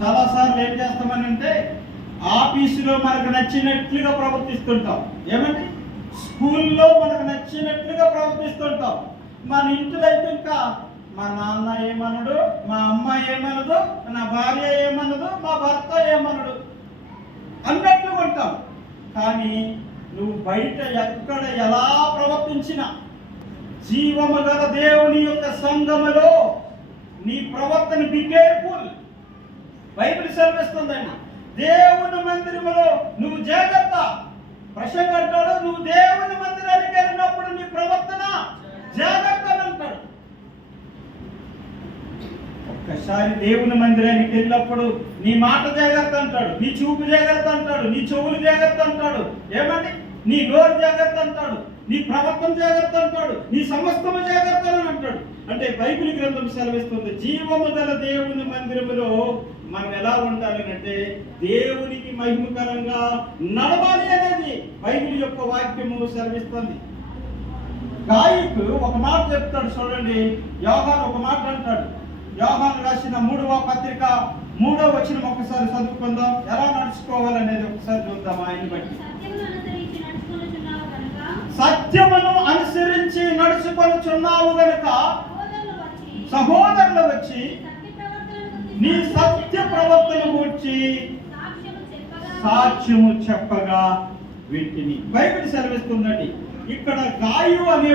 చాలాసార్లు ఏం చేస్తామని అంటే ఆఫీసులో మనకు నచ్చినట్లుగా ప్రవర్తిస్తుంటాం. ఏమండి? స్కూల్లో మనకు నచ్చినట్లుగా ప్రవర్తిస్తుంటాం. మన ఇంట్లో అయితే ఇంకా మా నాన్న ఏమనడు మా అమ్మ ఏమనదు నా భార్య ఏమనదు మా భర్త ఏమనడు. అన్నట్లు ఉంటాం. కానీ నువ్వు బయట ఎక్కడ ఎలా ప్రవర్తించినా జీవము గల దేవుని యొక్క సంఘములో నీ ప్రవర్తన బి కేర్ఫుల్ బైబిల్ సెలవిస్తుందండి. దేవుని మందిరములో నువ్వు జాగ్రత్త. ప్రసంగ అంటాడు నువ్వు దేవుని మందిరానికి వెళ్ళినప్పుడు నీ ప్రవర్తన జాగ్రత్త అని అంటాడు ఒక్కసారి దేవుని మందిరానికి వెళ్ళినప్పుడు నీ మాట జాగ్రత్త అంటాడు నీ చూపు జాగ్రత్త అంటాడు నీ చెవులు జాగ్రత్త అంటాడు. ఏమండి? నీ నోరు జాగ్రత్త అంటాడు నీ ప్రవర్తన జాగ్రత్త అంటాడు నీ సమస్తము జాగ్రత్త అని అంటే బైబిల్ గ్రంథం సెలవిస్తుంది జీవము గల దేవుని మందిరములో మనం ఎలా ఉండాలి అంటే దేవునికి మహిమకరంగా నడవాలి అనేది బైబిల్ యొక్క వాక్యము సెలవిస్తుంది. గాయకు ఒక మాట చెప్తాడు చూడండి యోగాను ఒక మాట అంటాడు. యోగాను రాసిన మూడవ పత్రిక మూడవ వచ్చిన ఒకసారి చదువుకుందాం ఎలా నడుచుకోవాలనేది ఒకసారి చూద్దాం ఆయన బట్టి. సత్యమును అనుసరించి అనుసరించి నడుచుకొనుచున్నావు గనుక సహోదరులు వచ్చి నీ సత్య ప్రవర్తన గురించి సాక్ష్యము చెప్పగా సాక్ష్యము చెప్పగా వీటిని బైబిల్ సెలవిస్తుందండి. ఇక్కడ గాయు అనే